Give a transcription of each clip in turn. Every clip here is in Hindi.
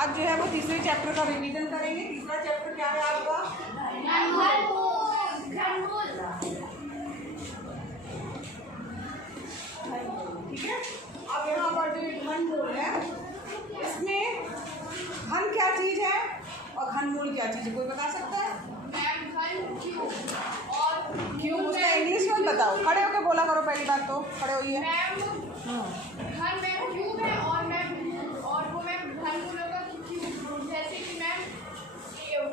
आज जो है वो तीसरे चैप्टर का रिवीजन करेंगे। तीसरा चैप्टर क्या है आपका? ठीक है। अब यहाँ पर जो घनमूल है, इसमें घन क्या चीज़ है और घनमूल क्या चीज़ है, कोई बता सकता है? क्यों? उसका इंग्लिश में बताओ। खड़े होकर बोला करो, पहली बात तो खड़े होइए। जैसे कि मैम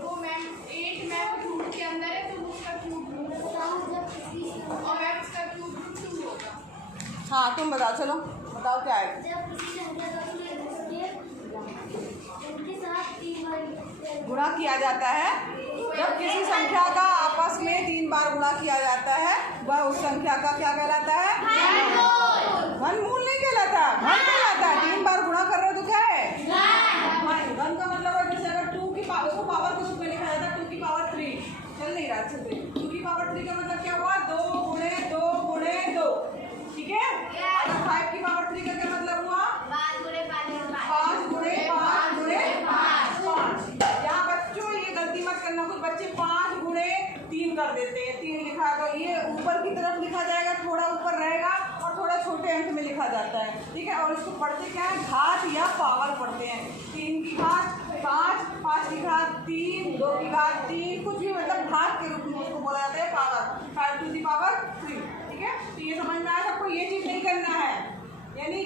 वो मैम 8 मैम क्यूब के अंदर है तो उसका क्यूब और मैम उसका क्यूब 2 होगा। हाँ तुम बताओ, चलो बताओ क्या है। गुणा किया जाता है जब किसी संख्या का आपस में 3 बार गुणा किया जाता है, वह उस संख्या का क्या कहलाता है? घनमूल नहीं कहलाता, घन कहलाता है। 3 बार गुणा कर रहे हो तो क्या है? घन का मतलब है जैसे अगर 2 की पावर को पावर को उसमें लिखा जाता है 2 की पावर 3, चल नहीं रहा अच्छे से। 2 की पावर 3 का मतलब क्या हुआ? 2 गुणे 2 गुणे 2, ठीक है। अगर 5 की पावर 3 का क्या मतलब हुआ? 5 गुणे 5 गुणे 5। यहाँ बच्चों ये गलती मत करना, कुछ बच्चे 5 गुणे 3 कर देते हैं। 3 लिखा तो ये ऊपर की तरफ लिखा जाएगा, थोड़ा ऊपर रहेगा और थोड़ा छोटे अंक में लिखा जाता है, ठीक है। और इसको पढ़ते क्या है? घात या पावर पढ़ते हैं। 3 की घात 5, 5 की घात 3, 2 की घात 3, कुछ भी मतलब घात के रूप में उसको बोला जाता है पावर, 5 टू दी पावर 3, ठीक है। तो ये समझ में आया सबको? ये चीज़ नहीं करना है, यानी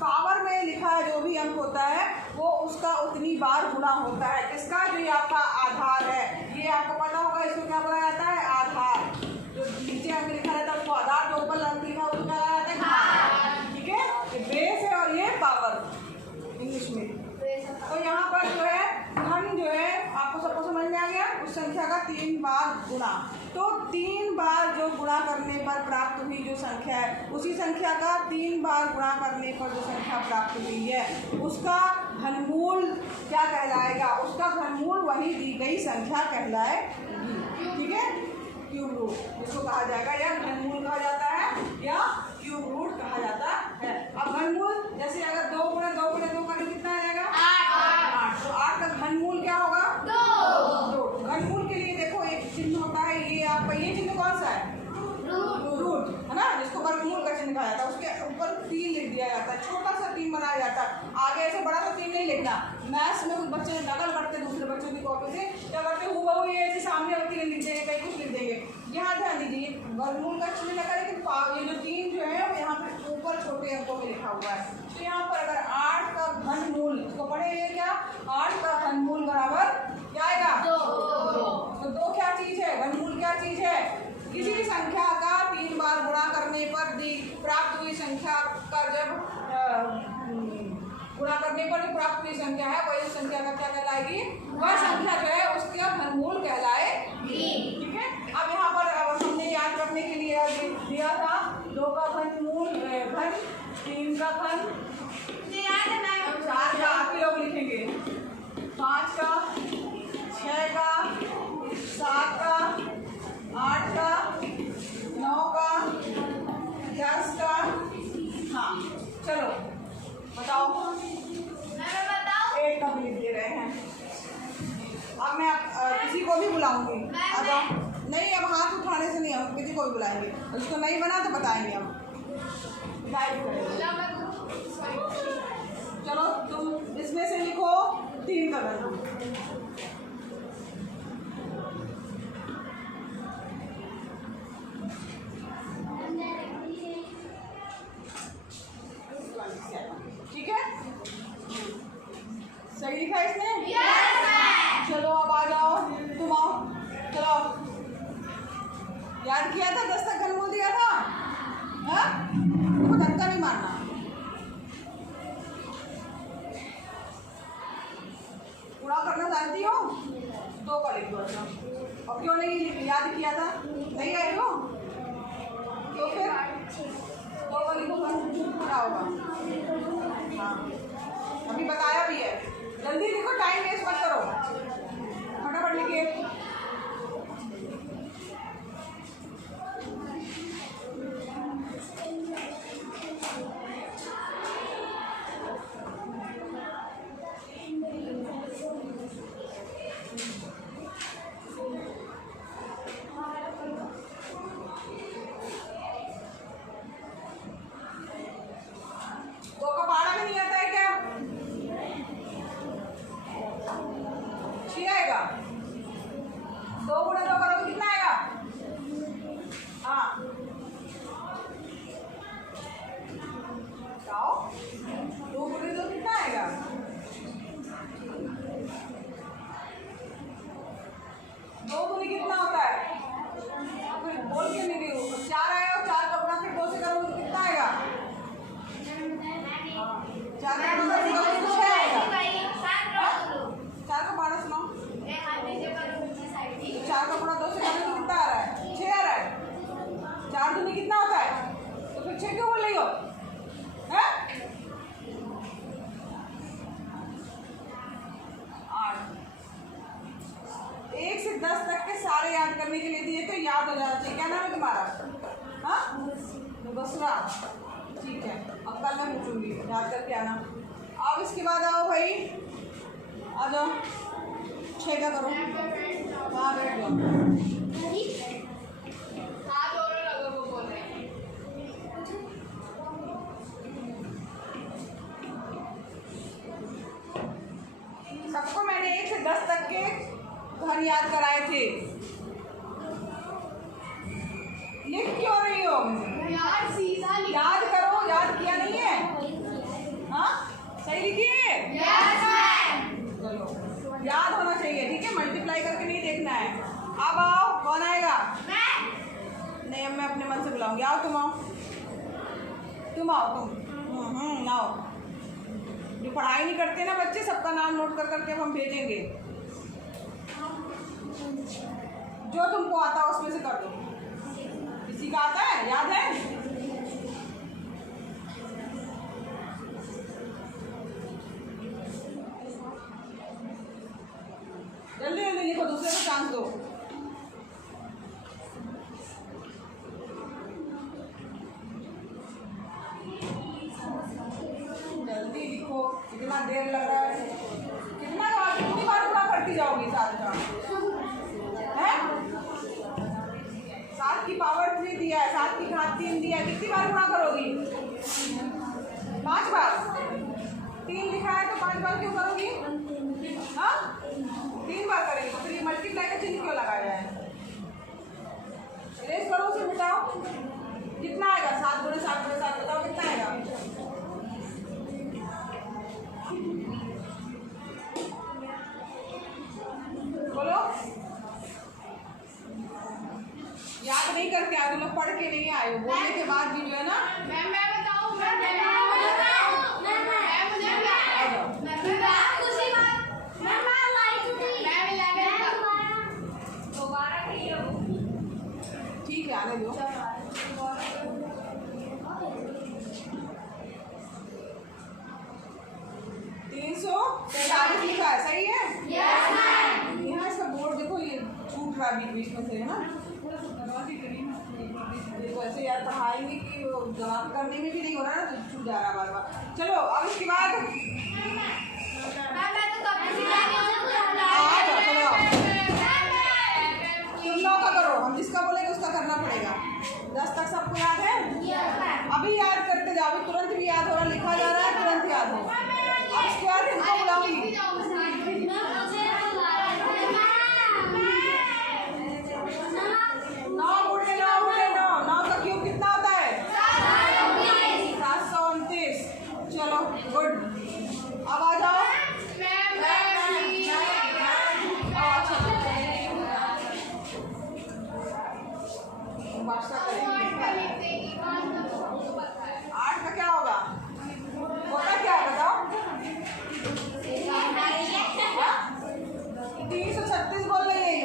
पावर में लिखा जो भी अंक होता है वो उसका उतनी बार गुणा होता है। किसका? जो ये आपका आधार है, ये आपको पता होगा, इसको क्या बोला जाता है? आधार। जो नीचे अंक लिखा रहता है उसको आधार, जो ऊपर अंक लिखा है उसको क्या कहा जाता है? घात, ठीक है। ये बेस है और ये पावर इंग्लिश में। तो यहाँ पर जो है घन जो है आपको सबको समझ में आ गया, उस संख्या का 3 बार गुणा। तो 3 बार जो गुणा करने पर प्राप्त हुई जो संख्या है, उसी संख्या का 3 बार गुणा करने पर जो संख्या प्राप्त हुई है उसका घनमूल क्या कहलाएगा? उसका घनमूल वही दी गई संख्या कहलाएगी, ठीक है। क्यूब रूट इसको कहा जाएगा, या घनमूल कहा जाता है या क्यूब रूट कहा जाता है। अब घनमूल जैसे अगर 2 गुणे 2 गुणे 2 करें कितना आ जाएगा? 8। तो 8 का घनमूल क्या होगा? 2। घनमूल के लिए देखो एक चिन्ह होता है, ये आपका ये चिन्ह कौन सा है? रूट है ना, जिसको वर्गमूल का चिन्ह कहा जाता है। उसके ऊपर 3 लिख दिया जाता है, छोटा सा 3 बनाया जाता है। आगे ऐसे बड़ा सा 3 नहीं लिखना। मैथ्स में कुछ बच्चे नकल करते हैं दूसरे बच्चों की कॉपी से, क्या करते हैं हूबहू ये ऐसे सामने होती है लिख देंगे, कहीं कुछ लिख देंगे। यहाँ ध्यान दीजिए, वर्गमूल का चिन्ह लगा, लेकिन ये जो 3 जो है वो यहाँ पे ऊपर छोटे अंकों में लिखा हुआ है। तो यहाँ पर अगर 8 का घनमूल इसको पढ़ेंगे क्या? 8 का घनमूल बराबर क्या आएगा? 2। तो 2 क्या चीज़ है? घनमूल क्या चीज़ है? किसी संख्या का 3 बार गुणा करने पर प्राप्त हुई संख्या का जब गुणा करने पर जो प्राप्त हुई संख्या है वही संख्या का क्या कहलाएगी? वह संख्या जो है उसका घनमूल कहलाएगी, ठीक है। अब यहाँ पर हमने याद करने के लिए दिया था 2 का घनमूल घन, 3 का घन, 4 का आप लोग लिखेंगे, 5 का, 6 का, 7 का, 8 का, 9 का, 10 का। हाँ चलो बताओ। 8 का भी लिख दे रहे हैं। अब मैं किसी को भी बुलाऊंगी, अब नहीं, अब हाथ उठाने से नहीं, हम किसी को भी बुलाएंगे, उसको नहीं बना तो बताएंगे हम, गाइड करेंगे। चलो तुम इसमें से लिखो 3 का घन। ठीक है, सही लिखा इसने? yes, चलो अब आ जाओ, तुम आओ, चलो। याद किया था 10 तक घनमूल दिया था? हाँ, तुमको धक्का नहीं मारना। पूरा करना जानती हो? 2 का लिख दो। और क्यों नहीं याद किया था? नहीं आई हो तो फिर 2 का लिखो, क्या होगा? हाँ अभी बताया भी है, जल्दी लिखो, टाइम वेस्ट मत करो, फटाफट लिखिए। 10 तक के सारे याद करने के लिए दिए तो याद हो जाना चाहिए। क्या नाम है तुम्हारा? हाँ, मुबसरा। ठीक है, अब कल मैं पूछूंगी, याद करके आना। अब इसके बाद आओ भाई, आ जाओ, 6 का करो। हाँ बैठ जाओ। हाथ और लगो वो बोल रहे हैं। सबको मैंने 1 से 10 तक के घर याद कराए थे। लिख क्यों रही हो? यार सीधा याद करो, याद किया नहीं है? हाँ, सही लिखिए। Yes ma'am. चलो, याद होना चाहिए, ठीक है? मल्टीप्लाई करके नहीं देखना है। अब आओ, कौन आएगा? नहीं, अब मैं अपने मन से बुलाऊंगी। आओ, तुम आओ, तुम आओ, तुम आओ। जो पढ़ाई नहीं करते ना बच्चे, सबका नाम नोट कर करके हम भेजेंगे। जो तुमको आता है उसमें से कर दो। किसी का आता है? याद है? जल्दी जल्दी लिखो, दूसरे को चांस दो। जल्दी लिखो, कितना देर लग रहा है? कितनी बार पूरा करती जाओगी? 7 का है? 7 की पावर 3 दिया है, 7 की घात 3 दिया है। कितनी बार पूरा करोगी? 5 बार। 3 लिखा है तो 5 बार क्यों करोगी? हाँ, 3 बार करेंगे तो फिर ये मल्टीप्लाई का चिन्ह क्यों लगाया है? इरेज करो, उसे मिटाओ। कितना आएगा? 7 गुणे 7 गुणे 7, बताओ कितना आएगा? बोलो। याद नहीं करके आए, तुम लोग पढ़ के नहीं आए हो। बोलने के बाद भी जो है ना, मैम मैं बताऊं, मैं मुझे ठीक है, आने दो। 343 लिखा है, सही है? यहाँ इसका बोर्ड देखो, ये छूट रहा है बीच बीच में से, है ना? देखो ऐसे यार पढ़ाएंगे कि जवाब करने में भी नहीं हो रहा ना, तो छूट जा रहा है बार बार। चलो, अब इसके बाद तुम लोग का करो, हम जिसका बोलेंगे उसका करना पड़ेगा। 10 तक सबको याद है? अभी याद करते जाओ, अभी तुरंत भी याद हो रहा, लिखा जा रहा है, तुरंत याद हो। अब इसके बाद तुमको बुलाऊंगी। 9 का क्यूब कितना होता है? 729। चलो, गुड। अब आ जाओ। भाषा करेंगे। 8 का क्या होगा? होता क्या है बताओ? 336 बोल रही है ये।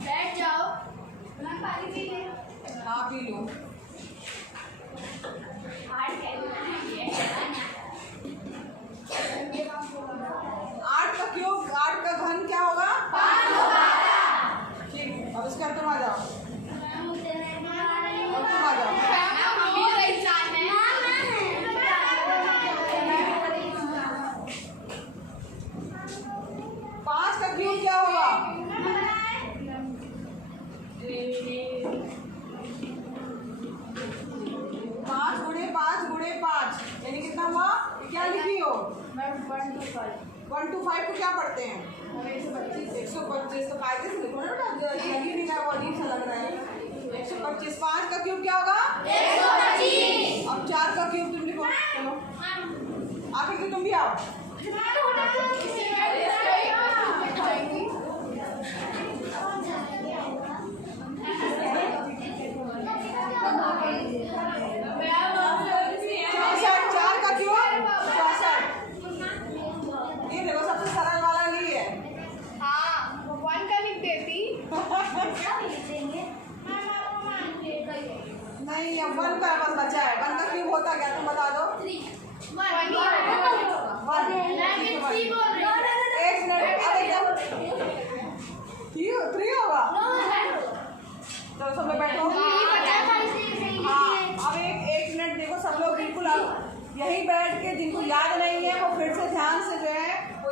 बैठ जाओ, पानी पी ले। हाँ, पी लो। 8 का क्यूब, 8 का घन क्या होगा? 512। ठीक, अब इसका तुम आ जाओ। अब तुम आ जाओ। 5 का क्यूब क्या होगा? 5 गुणे 5 गुणे 5 यानी कितना हुआ? क्या लिखी हो? 1 to 5 को क्या पढ़ते हैं? 125। तो कायदे से लिखो ना बेटा, लगी नहीं रहा, वो अजीब सा लग रहा है। 125। 5 का क्यूब क्या होगा? 125। अब 4 का क्यूब तुम लिखो। चलो, आखिर तुम भी आओ।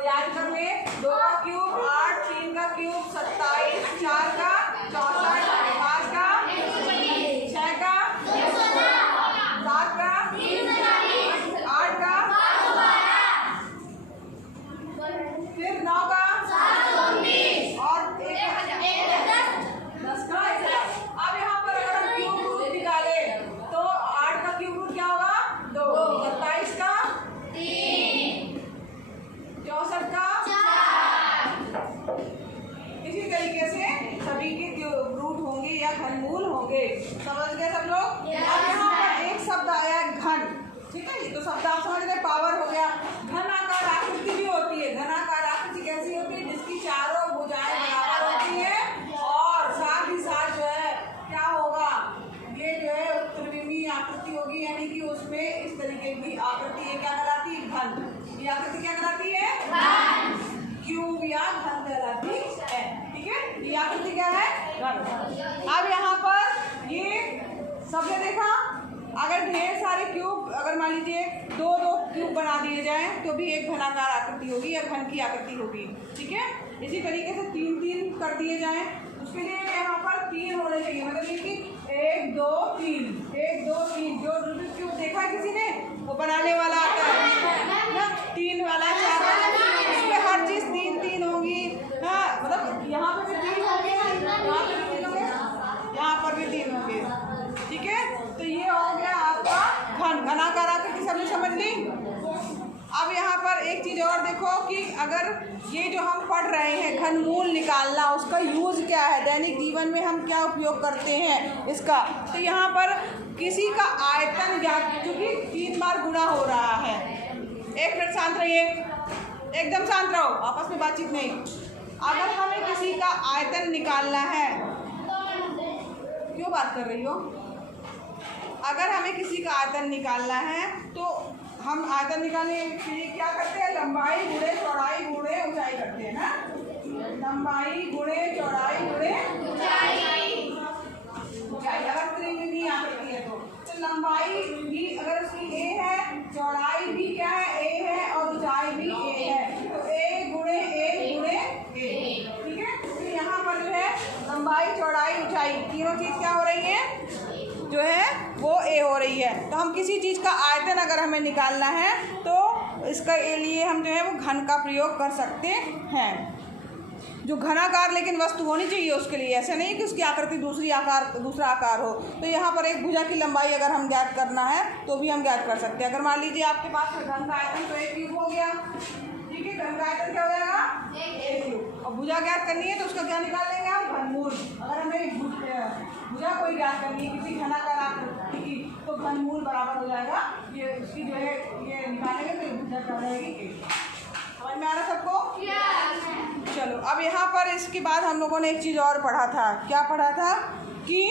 याद कर ले, 2 का क्यूब 8, 3 का क्यूब 27, 4 का 64, 5 का 6 का 7 का 8 का, फिर 9 का और 10 का। अब यहाँ पर अगर हम क्यूब रूट निकाले तो 8 का क्यूब रूट क्या होगा 2, 27 का 3, 64 का 4। इसी तरीके से सभी के क्यूब रूट होंगे या घनमूल होंगे। समझ गए सब लोग? अब यहाँ पर एक शब्द आया घन, ठीक है, ये तो शब्द आप समझ गए, पावर हो गया। घन आकार आकृति भी होती है। घन आकार आकृति कैसी होती है? जिसकी चारों भुजाएं बराबर होती है और साथ ही साथ जो है क्या होगा, ये जो है त्रिविमी आकृति होगी, यानी कि उसमें इस तरीके की आकृति ये क्या कहलाती है? घन। ये आकृति क्या कहलाती है? घन। क्यूब या घन कहलाती है। ठीक है, ये आकृति क्या है? घन। अब यहाँ पर ये सबने देखा, अगर ढेर सारे क्यूब, अगर मान लीजिए 2-2 क्यूब बना दिए जाएं तो भी एक घनाकार आकृति होगी या घन की आकृति होगी। ठीक है, इसी तरीके से 3-3 कर दिए जाएं, उसके लिए यहाँ पर 3 होने चाहिए, मतलब ये कि 1 2 3, 1 2 3। जो रूबिक क्यूब देखा है किसी ने, वो बनाने वाला आता है ना, 3 वाला 4 वाला, इसमें हर चीज़ 3-3 होगी। हाँ, मतलब यहाँ पे भी 3 होंगे, यहाँ पे भी 3 होंगे, यहाँ पर भी 3 होंगे। ठीक है, तो ये हो गया आपका घन। घनाकार आकृति सबने समझ ली। अब यहाँ पर एक चीज़ और देखो कि अगर ये जो हम पढ़ रहे हैं घनमूल निकालना, उसका यूज़ क्या है, दैनिक जीवन में हम क्या उपयोग करते हैं इसका, तो यहाँ पर किसी का आयतन ज्ञात, क्योंकि 3 बार गुणा हो रहा है। 1 मिनट शांत रहिए, एकदम शांत रहो, आपस में बातचीत नहीं। अगर हमें किसी का आयतन निकालना है, क्यों बात कर रही हो? अगर हमें किसी का आयतन निकालना है तो हम आयतन निकालने के लिए क्या करते हैं? लंबाई गुणे चौड़ाई गुणे ऊंचाई करते हैं ना। लंबाई गुणे चौड़ाई गुणे ऊंचाई। अगर त्रिविमी आकृति है तो लंबाई भी अगर उसकी a है, चौड़ाई भी क्या है? a है, और ऊंचाई भी a है, तो a गुणे a गुणे a। ठीक है, तो यहाँ पर जो है लंबाई चौड़ाई ऊंचाई तीनों चीज़ क्या हो रही है, जो है वो a हो रही है। तो हम किसी चीज़ का आयतन अगर हमें निकालना है तो इसका लिए हम जो है वो घन का प्रयोग कर सकते हैं। जो घनाकार लेकिन वस्तु होनी चाहिए उसके लिए, ऐसे नहीं कि उसकी आकृति दूसरा आकार हो। तो यहाँ पर एक भुजा की लंबाई अगर हम ज्ञात करना है तो भी हम ज्ञात कर सकते हैं। अगर मान लीजिए आपके पास घन का आयतन तो 1 क्यूब हो गया, ठीक है, घन का आयतन क्या हो जाएगा? 1 क्यूब। और भुजा ज्ञात करनी है तो उसका क्या निकाल लेंगे हम? घनमूल। अगर हमें भुजा कोई ज्ञात करनी है किसी घनाकार आकृति की तो घनमूल बराबर हो जाएगा, ये उसकी जो है ये निकालेंगे तो ये भुजा क्या रहेगी? समझ में आ रहा सबको? चलो, अब यहाँ पर इसके बाद हम लोगों ने एक चीज़ और पढ़ा था। क्या पढ़ा था कि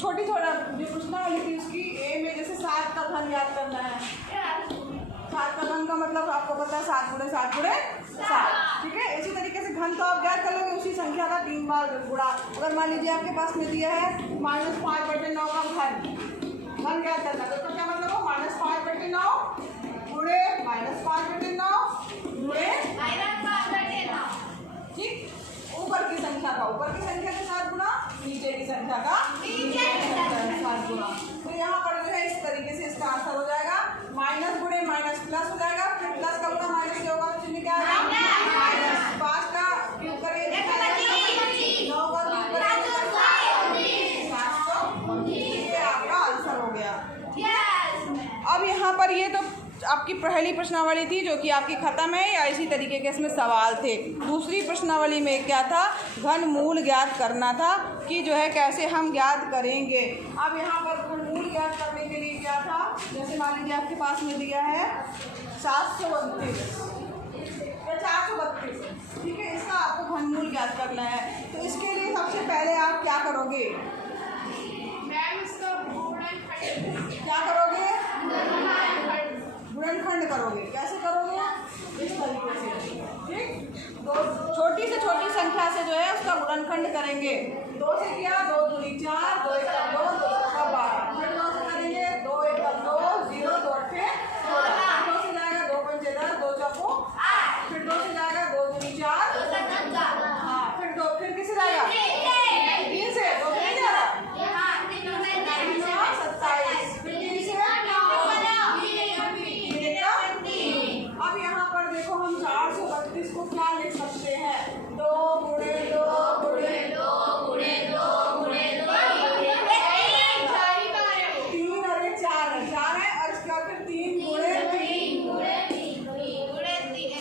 छोटी जो प्रश्न वाली थी उसकी ए में जैसे 7 का घन याद करना है। 7 का घन का मतलब आपको पता है 7 गुणे 7 गुणे 7। ठीक है, इसी तरीके से घन तो आप ज्ञात कर लोगे उसी संख्या का 3 बार गुणा। अगर मान लीजिए आपके पास में दिया है -5/9 का घन ज्ञात करना, तो इसका क्या मतलब हो? -5/9 गुणे -5/9 गुणे ठीक, ऊपर की संख्या के साथ गुणा, नीचे की संख्या का साथ गुणा। तो यहाँ पर जो है इस तरीके से इसका आंसर हो जाएगा माइनस गुणे माइनस प्लस हो जाएगा, फिर प्लस का गुणा माइनस से होगा तो चिन्ह क्या आएगा? माइनस। 5 का क्यूब करेंगे 9 का क्यूब करेंगे 700। ये आपका आंसर हो गया। अब यहाँ पर ये तो आपकी पहली प्रश्नावली थी जो कि आपकी ख़त्म है, या इसी तरीके के इसमें सवाल थे। दूसरी प्रश्नावली में क्या था? घनमूल ज्ञात करना था कि जो है कैसे हम ज्ञात करेंगे। अब यहाँ पर घनमूल ज्ञात करने के लिए क्या था? जैसे मान लीजिए आपके पास में दिया है 732 या 432, ठीक है, इसका आपको घनमूल ज्ञात करना है। तो इसके लिए सबसे पहले आप क्या करोगे? क्या करोगे? गुणनखंड करोगे। कैसे करोगे? इस तरीके से, ठीक, तो छोटी से छोटी संख्या से जो है उसका गुणनखंड करेंगे। 2 से किया 2 दूनी 4, 2 1 2, 2 12, फिर 2 से करेंगे 2 1 2, 0 2 8 16, 2 से जाएगा 2 5 10, 2 4 8। इसको क्या लिख सकते हैं? 2 गुणे 2 गुणे 2 गुणे 2 गुणे 2 3 और ये 4 है, 4 है और इसके बाद फिर 3 गुणे 3 गुणे 3 गुणे 3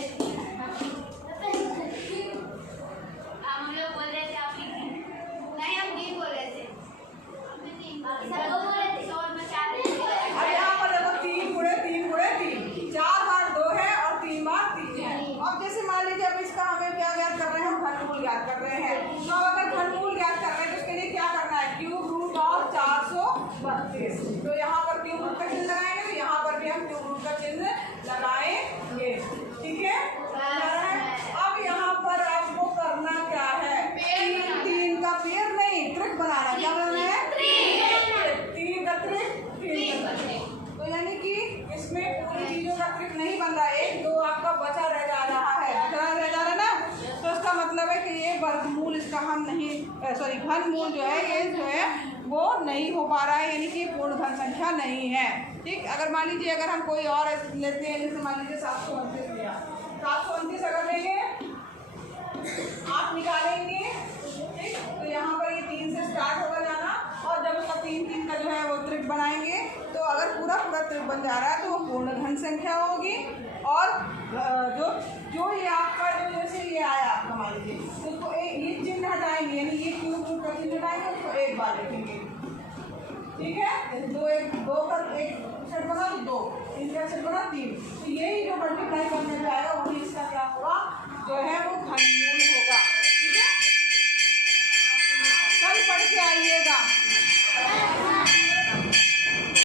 हम लोग बोल रहे थे आप नहीं, हम 3 बोल रहे थे, हमने 3 बोल रहे थे और मैं 4 अब यहाँ पर देखो 3 गुणे 3 गुणे 3, 4 बार 2 है और 3 बार 3 है। अब जैसे मान लीजिए अब इसका हमें क्या ज्ञात कर रहे हैं? हम घनमूल ज्ञात कर रहे हैं। तो अगर घनमूल ज्ञात कर रहे हैं तो उसके लिए क्या करना है? Cube root of 432। तो यहाँ पर क्यूब रूट का चिन्ह लगाएंगे, तो यहाँ पर भी हम क्यूब रूट का चिन्ह लगाएंगे। ठीक है? अब यहाँ पर आपको करना क्या है? 3 का पेयर नहीं, ट्रिक बनाना। क्या बनाना है? 3 का ट्रिक, 3 का ट्रिक। तो यानी कि इसमें पूरी चीजों का ट्रिक नहीं बन रहा है, 1 2 आपका बचा रह जा रहा है, ना। तो इसका मतलब है कि ये वर्गमूल इसका हम नहीं, सॉरी घनमूल जो है ये जो है वो नहीं हो पा रहा है, यानी कि पूर्ण घन संख्या नहीं है। ठीक, अगर मान लीजिए अगर हम कोई और लेते हैं, जैसे मान लीजिए 729 लिया, 729 अगर लेंगे आप निकालेंगे, ठीक, तो यहाँ पर ये 3 से स्टार्ट होगा जाना, और जब उसका 3 का जो है वो त्रिक बनाएंगे, तो अगर पूरा त्रिक बन जा रहा है तो वो पूर्ण घन संख्या होगी। और जो ये आपका जो जैसे ये आया आपका मान लीजिए, तो उसको ये चिन्ह हटाएंगे, यानी ये क्यूब रूट का चिन्ह हटाएंगे, उसको एक बार लिखेंगे। ठीक है, 2 का 1 सेट बना तो 2, 3 का सेट बना 3, तो यही जो मल्टीप्लाई करने में आएगा वही इसका क्या होगा, जो है वो घनमूल होगा। ठीक है, कल पढ़ के आइएगा।